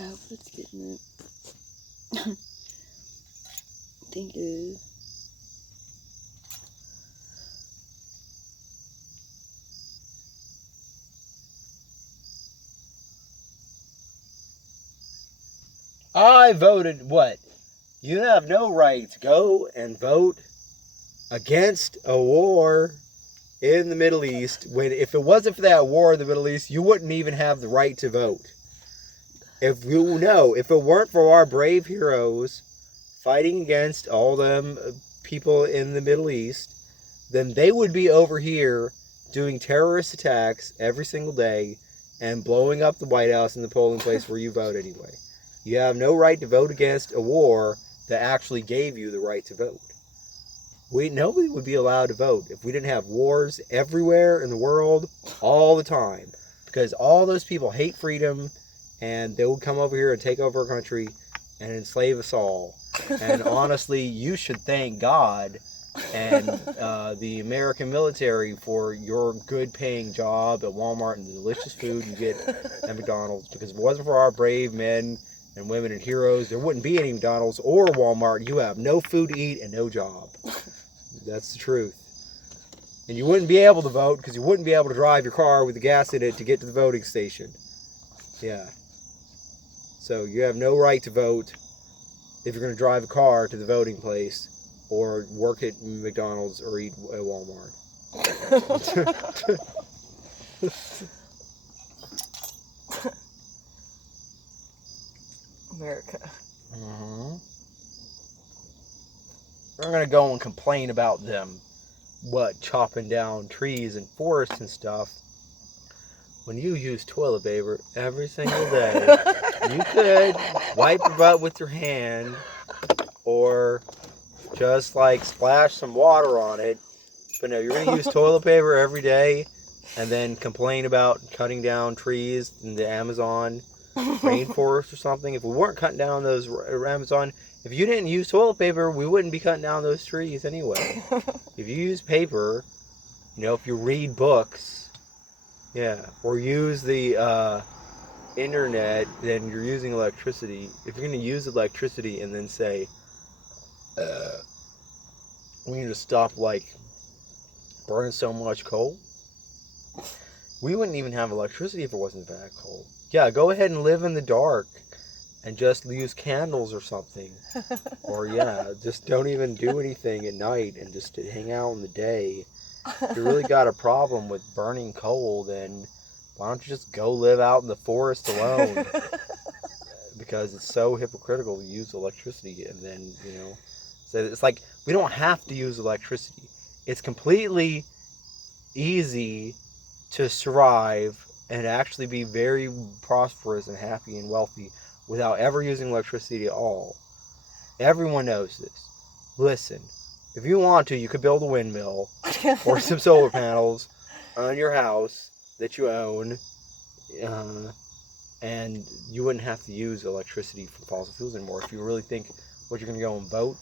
I hope it's getting it. I think it is. I voted what? You have no right to go and vote against a war in the Middle East when if it wasn't for that war in the Middle East, you wouldn't even have the right to vote. If it weren't for our brave heroes fighting against all them people in the Middle East, then they would be over here doing terrorist attacks every single day and blowing up the White House and the polling place where you vote anyway. You have no right to vote against a war that actually gave you the right to vote. Nobody would be allowed to vote if we didn't have wars everywhere in the world all the time, because all those people hate freedom and they would come over here and take over our country and enslave us all. And honestly, you should thank God and the American military for your good paying job at Walmart and the delicious food you get at McDonald's, because if it wasn't for our brave men and women and heroes, there wouldn't be any McDonald's or Walmart. You have no food to eat and no job. That's the truth. And you wouldn't be able to vote because you wouldn't be able to drive your car with the gas in it to get to the voting station. Yeah. So you have no right to vote if you're going to drive a car to the voting place or work at McDonald's or eat at Walmart. America. Mm-hmm. We're going to go and complain about them, chopping down trees and forests and stuff. When you use toilet paper every single day, you could wipe your butt with your hand or just like splash some water on it. But no, you're going to use toilet paper every day and then complain about cutting down trees in the Amazon rainforest or something. If we weren't cutting down those Amazon, if you didn't use toilet paper, we wouldn't be cutting down those trees anyway. If you use paper, if you read books, or use the internet, then you're using electricity. If you're going to use electricity and then say, we need to stop burning so much coal, we wouldn't even have electricity if it wasn't that cold. Yeah, go ahead and live in the dark and just use candles or something. Or just don't even do anything at night and just hang out in the day. If you really got a problem with burning coal, then why don't you just go live out in the forest alone? Because it's so hypocritical to use electricity and then, so it's like we don't have to use electricity. It's completely easy to survive and actually be very prosperous and happy and wealthy without ever using electricity at all. Everyone knows this. Listen, if you want to, you could build a windmill or some solar panels on your house that you own, and you wouldn't have to use electricity from fossil fuels anymore. If you really think you're going to go and vote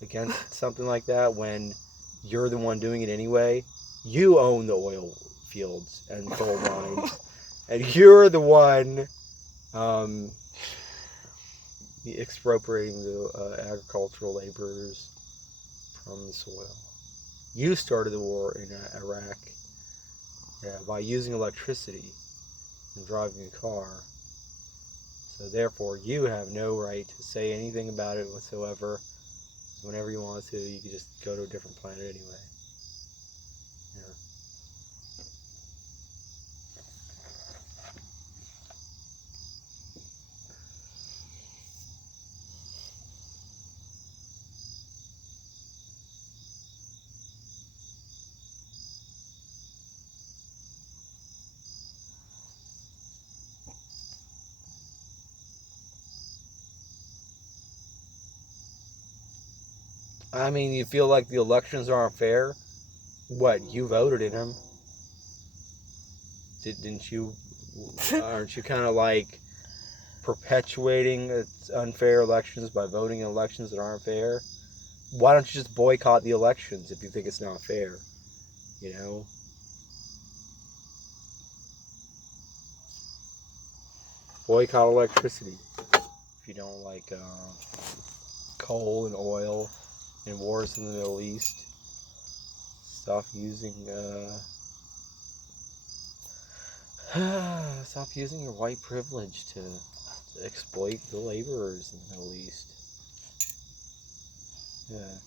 against something like that when you're the one doing it anyway, you own the oil fields and coal mines, and you're the one expropriating the agricultural laborers from the soil. You started the war in Iraq by using electricity and driving a car. So therefore, you have no right to say anything about it whatsoever. Whenever you want to, you can just go to a different planet anyway. Yeah. I mean, you feel like the elections aren't fair? What, you voted in them? Didn't you? Aren't you kind of like perpetuating unfair elections by voting in elections that aren't fair? Why don't you just boycott the elections if you think it's not fair? Boycott electricity. if you don't like coal and oil and wars in the Middle East. Stop using your white privilege to exploit the laborers in the Middle East. Yeah.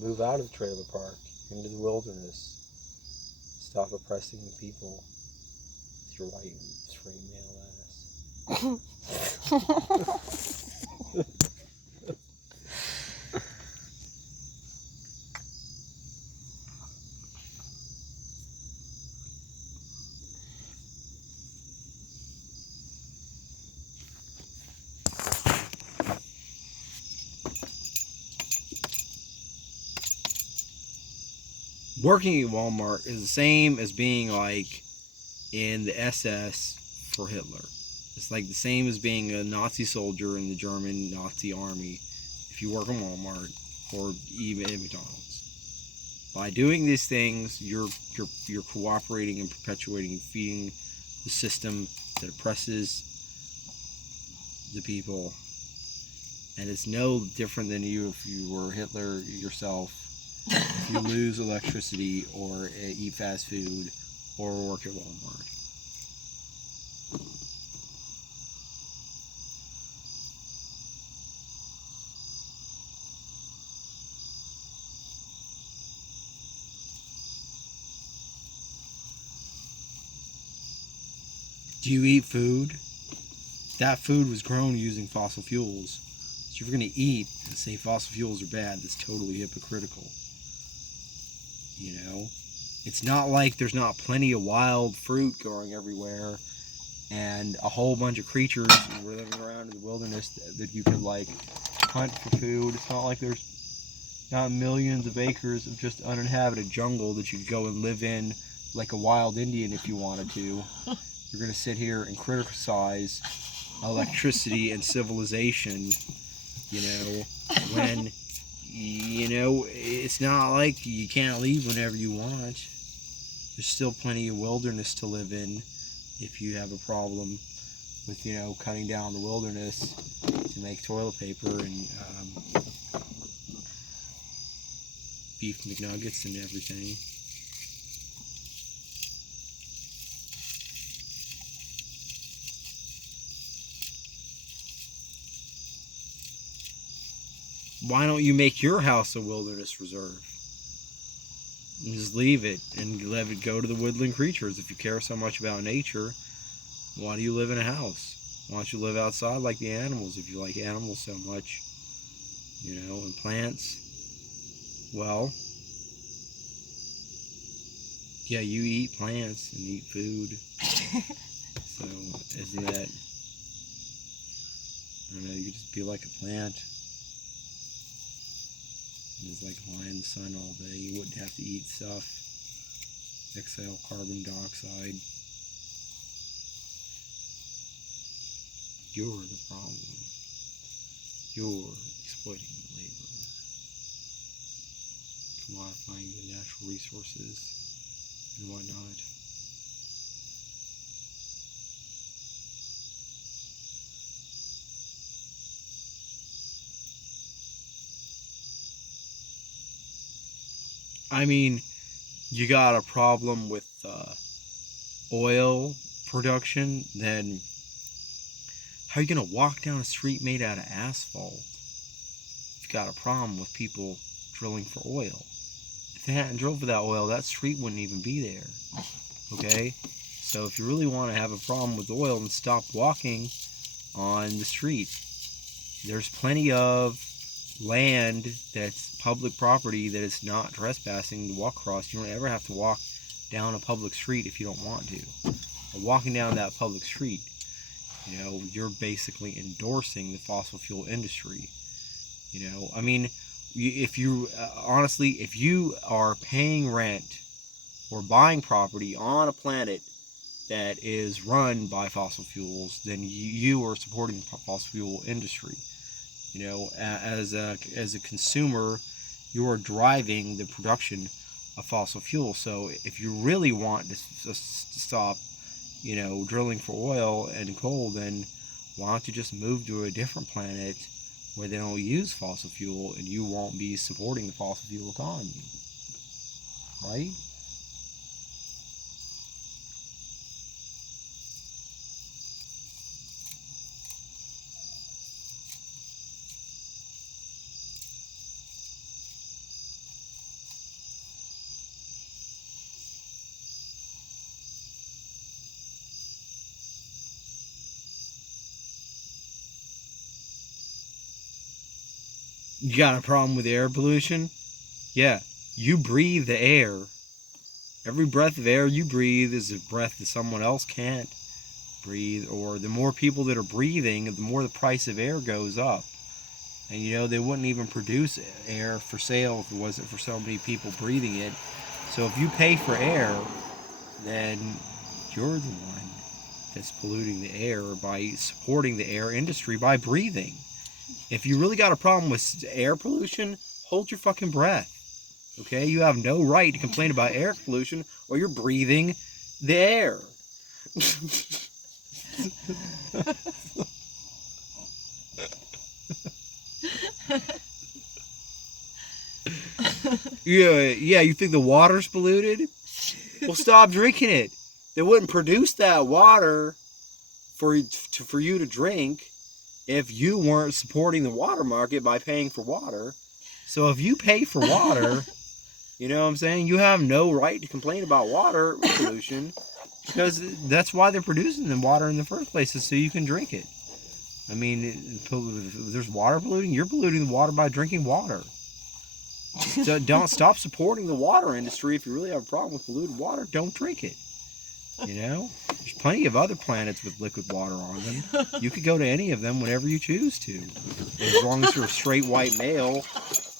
Move out of the trailer park into the wilderness. Stop oppressing the people with your white straight male ass. Working at Walmart is the same as being like in the SS for Hitler. It's like the same as being a Nazi soldier in the German Nazi army if you work in Walmart or even at McDonald's. By doing these things, you're cooperating and perpetuating and feeding the system that oppresses the people. And it's no different than you if you were Hitler yourself. If you lose electricity or eat fast food or work at Walmart. Do you eat food? That food was grown using fossil fuels. So if you're going to eat and say fossil fuels are bad, that's totally hypocritical. You know? It's not like there's not plenty of wild fruit growing everywhere and a whole bunch of creatures living around in the wilderness that you could like hunt for food. It's not like there's not millions of acres of just uninhabited jungle that you could go and live in like a wild Indian if you wanted to. You're going to sit here and criticize electricity and civilization, you know, when, you know, it's not like you can't leave whenever you want. There's still plenty of wilderness to live in if you have a problem with, you know, cutting down the wilderness to make toilet paper and beef McNuggets and everything. Why don't you make your house a wilderness reserve? And just leave it and let it go to the woodland creatures. If you care so much about nature, why do you live in a house? Why don't you live outside like the animals if you like animals so much? You know, and plants. Well, yeah, you eat plants and eat food. So, isn't that, I don't know, you could just be like a plant. It's like lying in the sun all day. You wouldn't have to eat stuff, exhale carbon dioxide. You're the problem. You're exploiting the labor, commodifying the natural resources and whatnot. I mean, you got a problem with oil production, then how are you going to walk down a street made out of asphalt if you got a problem with people drilling for oil? If they hadn't drilled for that oil, that street wouldn't even be there. Okay? So if you really want to have a problem with oil, then stop walking on the street. There's plenty of land that's public property that is not trespassing to walk across. You don't ever have to walk down a public street if you don't want to. But walking down that public street, you know, you're basically endorsing the fossil fuel industry. You know, I mean, if you honestly, if you are paying rent or buying property on a planet that is run by fossil fuels, then you are supporting the fossil fuel industry. You know, as a consumer, you are driving the production of fossil fuel. So if you really want to stop, you know, drilling for oil and coal, then why don't you just move to a different planet where they don't use fossil fuel and you won't be supporting the fossil fuel economy, right? You got a problem with air pollution? Yeah, you breathe the air. Every breath of air you breathe is a breath that someone else can't breathe, or the more people that are breathing, the more the price of air goes up. And they wouldn't even produce air for sale if it wasn't for so many people breathing it. So if you pay for air, then you're the one that's polluting the air by supporting the air industry by breathing. If you really got a problem with air pollution, hold your fucking breath. Okay? You have no right to complain about air pollution or you're breathing the air. Yeah, you think the water's polluted? Well, stop drinking it. They wouldn't produce that water for you to drink if you weren't supporting the water market by paying for water. So if you pay for water, you know what I'm saying? You have no right to complain about water pollution because that's why they're producing the water in the first place, is so you can drink it. I mean, if there's water polluting, you're polluting the water by drinking water. So don't stop supporting the water industry. If you really have a problem with polluted water, don't drink it. There's plenty of other planets with liquid water on them. You could go to any of them whenever you choose to. As long as you're a straight white male,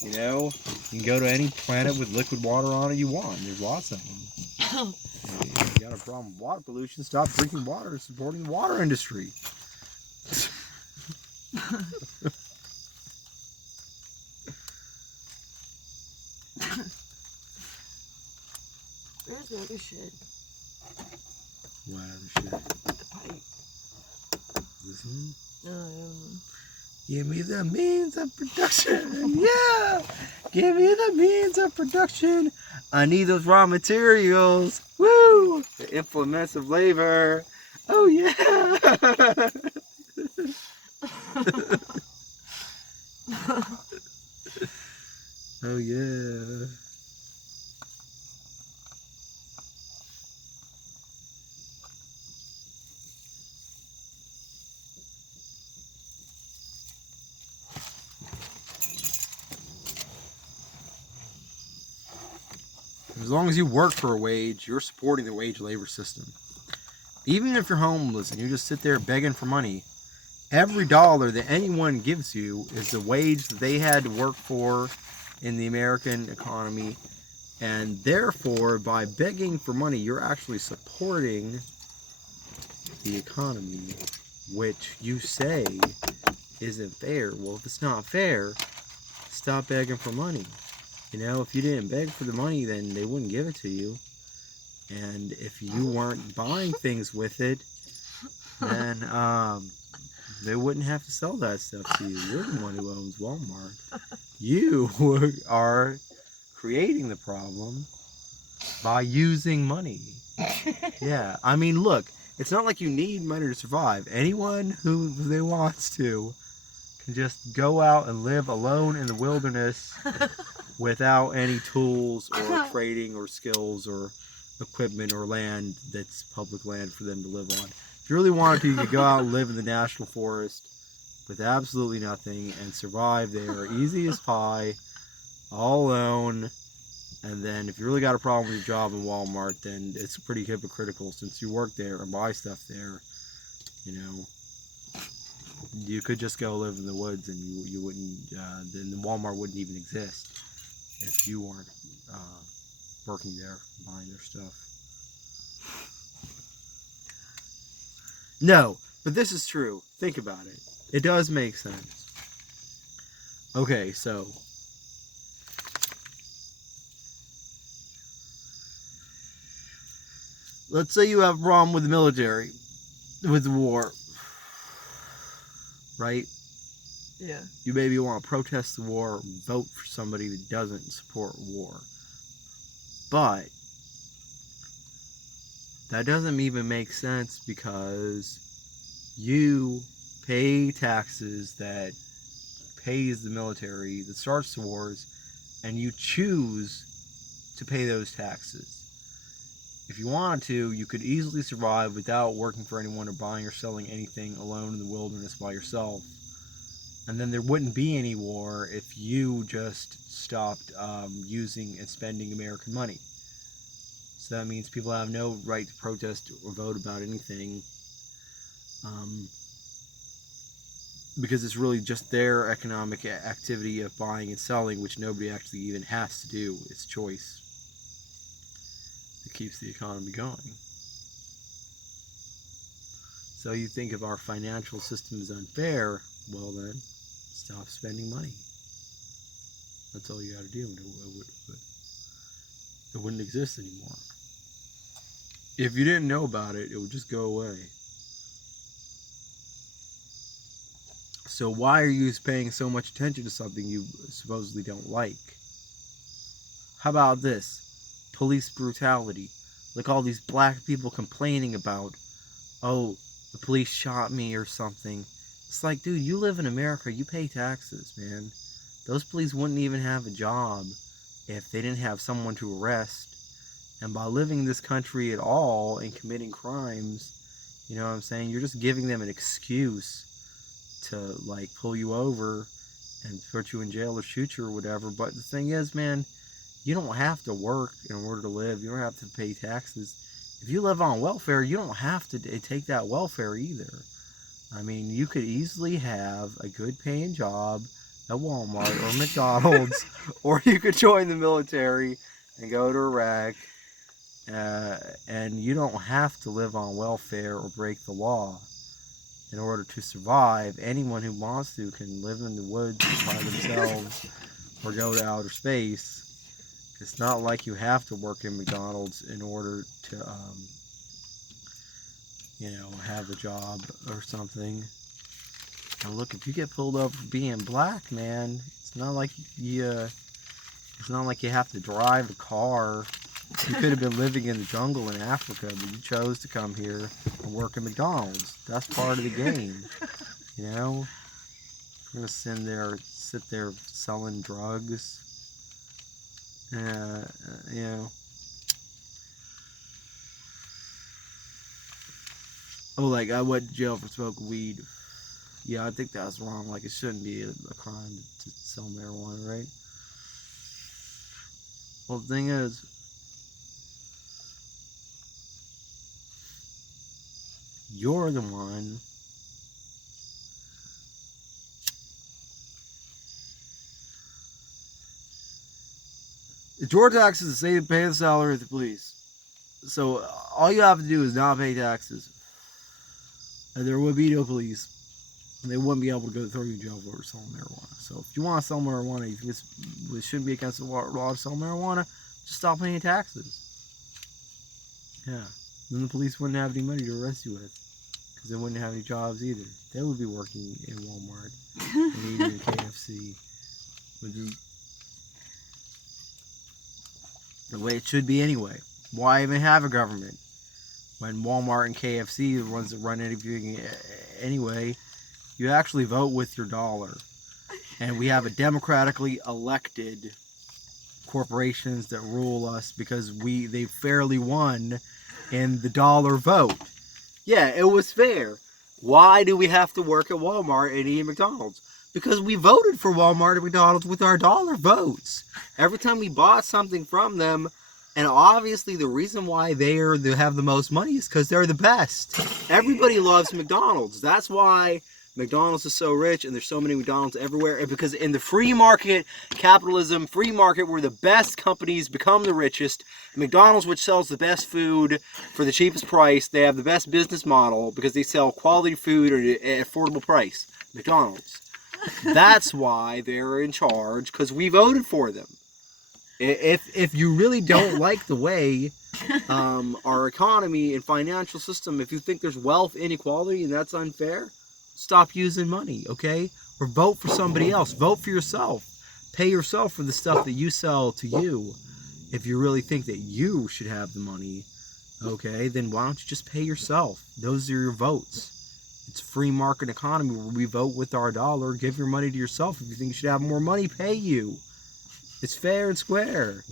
you can go to any planet with liquid water on it you want. There's lots of them. If you got a problem with water pollution, stop drinking water and supporting the water industry. Where's the other shit? What other shit? The pipe. This one? No. Give me the means of production. Yeah! Give me the means of production. I need those raw materials. Woo! The implements of labor. Oh, yeah! Oh, yeah. As long as you work for a wage, you're supporting the wage labor system. Even if you're homeless and you just sit there begging for money, every dollar that anyone gives you is the wage that they had to work for in the American economy. And therefore, by begging for money, you're actually supporting the economy, which you say isn't fair. Well, if it's not fair, stop begging for money. If you didn't beg for the money, then they wouldn't give it to you. And if you weren't buying things with it, then they wouldn't have to sell that stuff to you. You're the one who owns Walmart. You are creating the problem by using money. Yeah, I mean, look, it's not like you need money to survive. Anyone who they wants to can just go out and live alone in the wilderness without any tools or trading or skills or equipment or land that's public land for them to live on. If you really wanted to, you could go out and live in the national forest with absolutely nothing and survive there easy as pie, all alone. And then if you really got a problem with your job in Walmart, then it's pretty hypocritical since you work there and buy stuff there. You could just go live in the woods and you wouldn't, then the Walmart wouldn't even exist if you weren't working there, buying their stuff. No, but this is true. Think about it. It does make sense. Okay, so let's say you have a problem with the military, with the war. right? Yeah. You maybe want to protest the war or vote for somebody that doesn't support war. But that doesn't even make sense because you pay taxes that pays the military, that starts the wars, and you choose to pay those taxes. If you wanted to, you could easily survive without working for anyone or buying or selling anything alone in the wilderness by yourself. And then there wouldn't be any war if you just stopped using and spending American money. So that means people have no right to protest or vote about anything, because it's really just their economic activity of buying and selling, which nobody actually even has to do. It's choice that keeps the economy going. So you think if our financial system is unfair, well then, stop spending money. That's all you got to do. It wouldn't exist anymore. If you didn't know about it, it would just go away. So why are you paying so much attention to something you supposedly don't like? How about this? Police brutality. Like all these black people complaining about, oh, the police shot me or something. It's like, dude, you live in America. You pay taxes, man. Those police wouldn't even have a job if they didn't have someone to arrest. And by living in this country at all and committing crimes, you know what I'm saying? You're just giving them an excuse to, like, pull you over and put you in jail or shoot you or whatever. But the thing is, man, you don't have to work in order to live. You don't have to pay taxes. If you live on welfare, you don't have to take that welfare either. I mean, you could easily have a good paying job at Walmart or McDonald's, or you could join the military and go to Iraq, and you don't have to live on welfare or break the law in order to survive. Anyone who wants to can live in the woods by themselves or go to outer space. It's not like you have to work in McDonald's in order to, have a job or something. And look, if you get pulled over for being black, man, it's not like you have to drive a car. You could have been living in the jungle in Africa, but you chose to come here and work at McDonald's. That's part of the game, you know? You're gonna sit there selling drugs. You know. Oh, like I went to jail for smoking weed. Yeah, I think that's wrong. Like, it shouldn't be a crime to sell marijuana, right? Well, the thing is, you're the one Georgia taxes the state to pay the salary of the police. So all you have to do is not pay taxes, and there would be no police. And they wouldn't be able to go throw you in jail for selling marijuana. So if you want to sell marijuana, you think it shouldn't be against the law to sell marijuana, just stop paying taxes. Yeah. Then the police wouldn't have any money to arrest you with, because they wouldn't have any jobs either. They would be working in Walmart and eating at KFC, which is the way it should be anyway. Why even have a government when Walmart and KFC are the ones that run everything anyway? You actually vote with your dollar. And we have a democratically elected corporations that rule us because they fairly won in the dollar vote. Yeah, it was fair. Why do we have to work at Walmart and eat at McDonald's? Because we voted for Walmart and McDonald's with our dollar votes. Every time we bought something from them, and obviously the reason why they have the most money is because they're the best. Everybody loves McDonald's. That's why McDonald's is so rich, and there's so many McDonald's everywhere. And because in the free market, capitalism, free market, where the best companies become the richest, McDonald's, which sells the best food for the cheapest price, they have the best business model because they sell quality food at an affordable price. McDonald's. That's why they're in charge, because we voted for them. If you really don't like the way our economy and financial system, if you think there's wealth inequality and that's unfair, stop using money, okay? Or vote for somebody else. Vote for yourself. Pay yourself for the stuff that you sell to you. If you really think that you should have the money, okay, then why don't you just pay yourself? Those are your votes. It's a free market economy where we vote with our dollar. Give your money to yourself. If you think you should have more money, pay you. It's fair and square.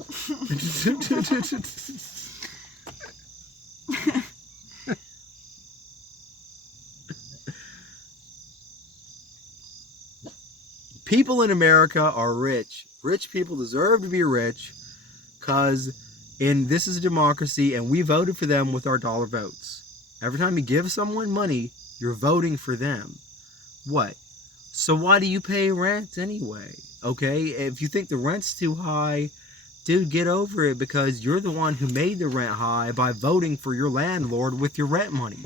People in America are rich. Rich people deserve to be rich because this is a democracy and we voted for them with our dollar votes. Every time you give someone money, you're voting for them. What? So why do you pay rent anyway? Okay? If you think the rent's too high, dude, get over it because you're the one who made the rent high by voting for your landlord with your rent money.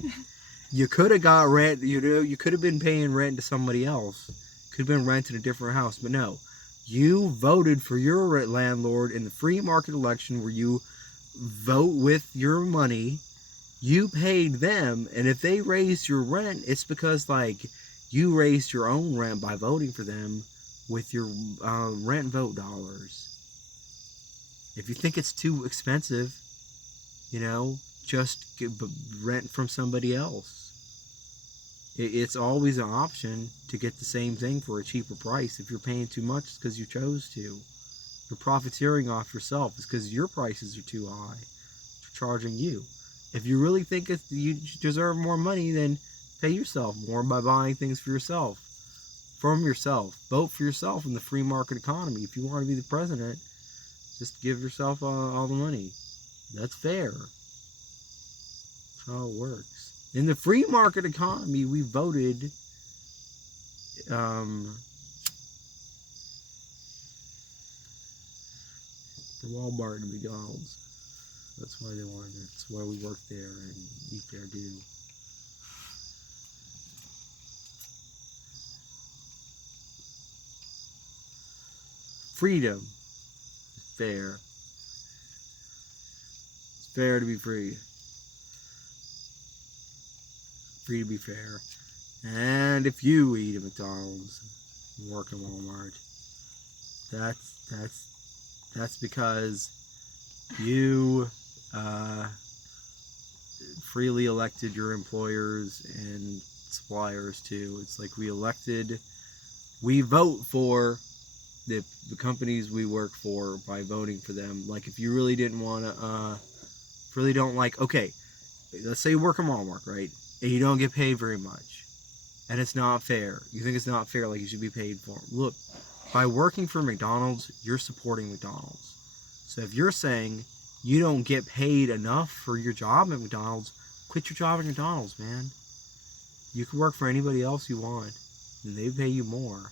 You could have got rent, you could have been paying rent to somebody else. Could have been renting a different house, but no. You voted for your landlord in the free market election where you vote with your money. You paid them, and if they raised your rent, it's because, like, you raised your own rent by voting for them with your rent vote dollars. If you think it's too expensive, just rent from somebody else. It's always an option to get the same thing for a cheaper price. If you're paying too much, it's because you chose to. You're profiteering off yourself. It's because your prices are too high. They're charging you. If you really think you deserve more money, then pay yourself more by buying things for yourself. From yourself. Vote for yourself in the free market economy. If you want to be the president, just give yourself all the money. That's fair. That's how it works. In the free market economy, we voted the Walmart and McDonald's. That's why they wanted it. That's why we work there and eat there too. Freedom is fair. It's fair to be free. Free to be fair. And if you eat at McDonald's and work at Walmart, that's because you freely elected your employers and suppliers too. It's like we vote for the companies we work for by voting for them. Like if you really didn't want to, really don't like, okay, let's say you work at Walmart, right? And you don't get paid very much. And it's not fair. You think it's not fair, like you should be paid for. Look, by working for McDonald's, you're supporting McDonald's. So if you're saying you don't get paid enough for your job at McDonald's, quit your job at McDonald's, man. You can work for anybody else you want, and they pay you more.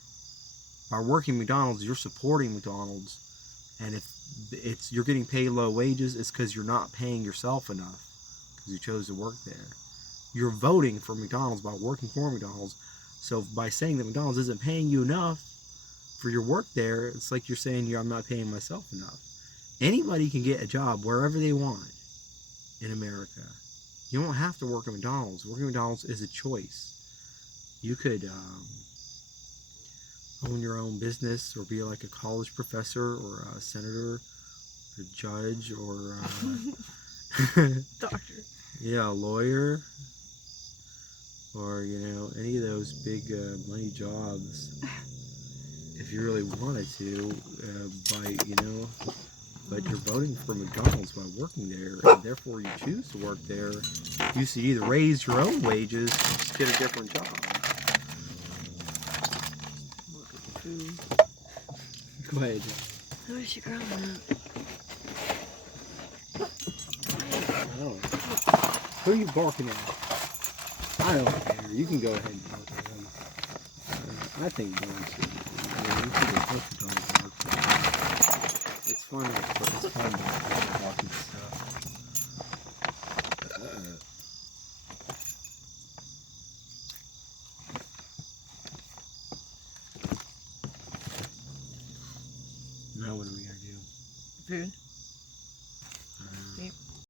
By working McDonald's, you're supporting McDonald's. And if you're getting paid low wages, it's because you're not paying yourself enough because you chose to work there. You're voting for McDonald's by working for McDonald's. So by saying that McDonald's isn't paying you enough for your work there, it's like you're saying, I'm not paying myself enough. Anybody can get a job wherever they want in America. You don't have to work at McDonald's. Working at McDonald's is a choice. You could own your own business or be like a college professor or a senator or a judge or Doctor. Yeah, a lawyer, or any of those big money jobs if you really wanted to, but you're voting for McDonald's by working there, and therefore you choose to work there. You should either raise your own wages or just get a different job. Look at the food. Go ahead, John. Who is she growing up? Oh. Who are you barking at? I don't care. You can go ahead and bark at him. I think dogs should. You should go push the dog bark. It's fun. It's fun to bark.